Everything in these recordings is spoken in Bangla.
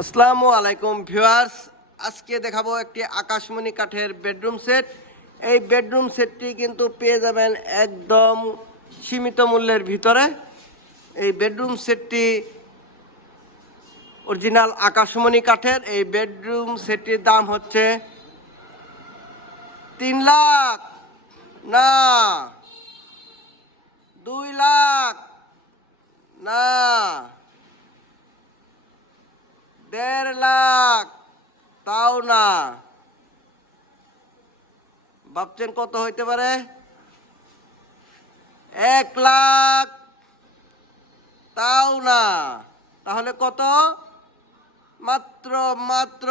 আসসালামু আলাইকুম ভিউয়ার্স। আজকে দেখাবো একটি আকাশমণি কাঠের বেডরুম সেট। এই বেডরুম সেটটি কিন্তু পেয়ে যাবেন একদম সীমিত মূল্যের ভিতরে। এই বেডরুম সেটটি অরিজিনাল আকাশমণি কাঠের। এই বেডরুম সেটটির দাম হচ্ছে তিন লাখ। না, দুই লাখ। না। দেড় লাখ, তাও না। ভাবছেন কত হইতে পারে? এক লাখ, তাও না। তাহলে কত? মাত্র মাত্র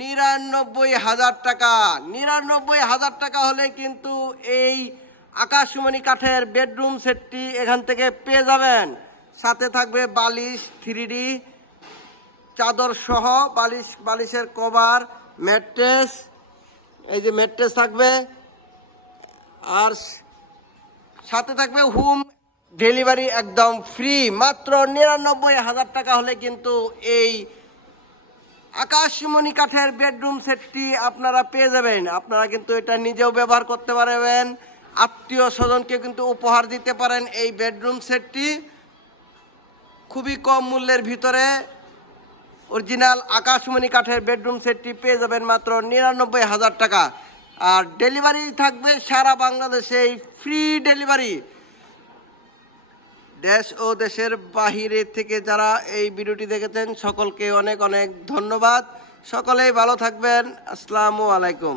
নিরানব্বই হাজার টাকা। নিরানব্বই হাজার টাকা হলে কিন্তু এই আকাশমণি কাঠের বেডরুম সেটটি এখান থেকে পেয়ে যাবেন। সাথে থাকবে বালিশ থ্রি চাদর সহ, বালিশ, বালিশের কভার, ম্যাট্রেস, এই যে ম্যাট্রেস থাকবে, আর সাথে থাকবে হোম, ডেলিভারি একদম ফ্রি, মাত্র নিরানব্বই হাজার টাকা হলে কিন্তু এই আকাশমণি কাঠের বেডরুম সেটটি আপনারা পেয়ে যাবেন। আপনারা কিন্তু এটা নিজেও ব্যবহার করতে পারবেন, আত্মীয় স্বজনকে কিন্তু উপহার দিতে পারেন এই বেডরুম সেটটি। খুবই কম মূল্যের ভিতরে অরিজিনাল আকাশমণি কাঠের বেডরুম সেটটি পেয়ে যাবেন মাত্র নিরানব্বই হাজার টাকা। আর ডেলিভারি থাকবে সারা বাংলাদেশে ফ্রি ডেলিভারি দেশ ও দেশের বাহিরে থেকে যারা এই ভিডিওটি দেখেছেন, সকলকে অনেক অনেক ধন্যবাদ। সকলেই ভালো থাকবেন। আসসালামু আলাইকুম।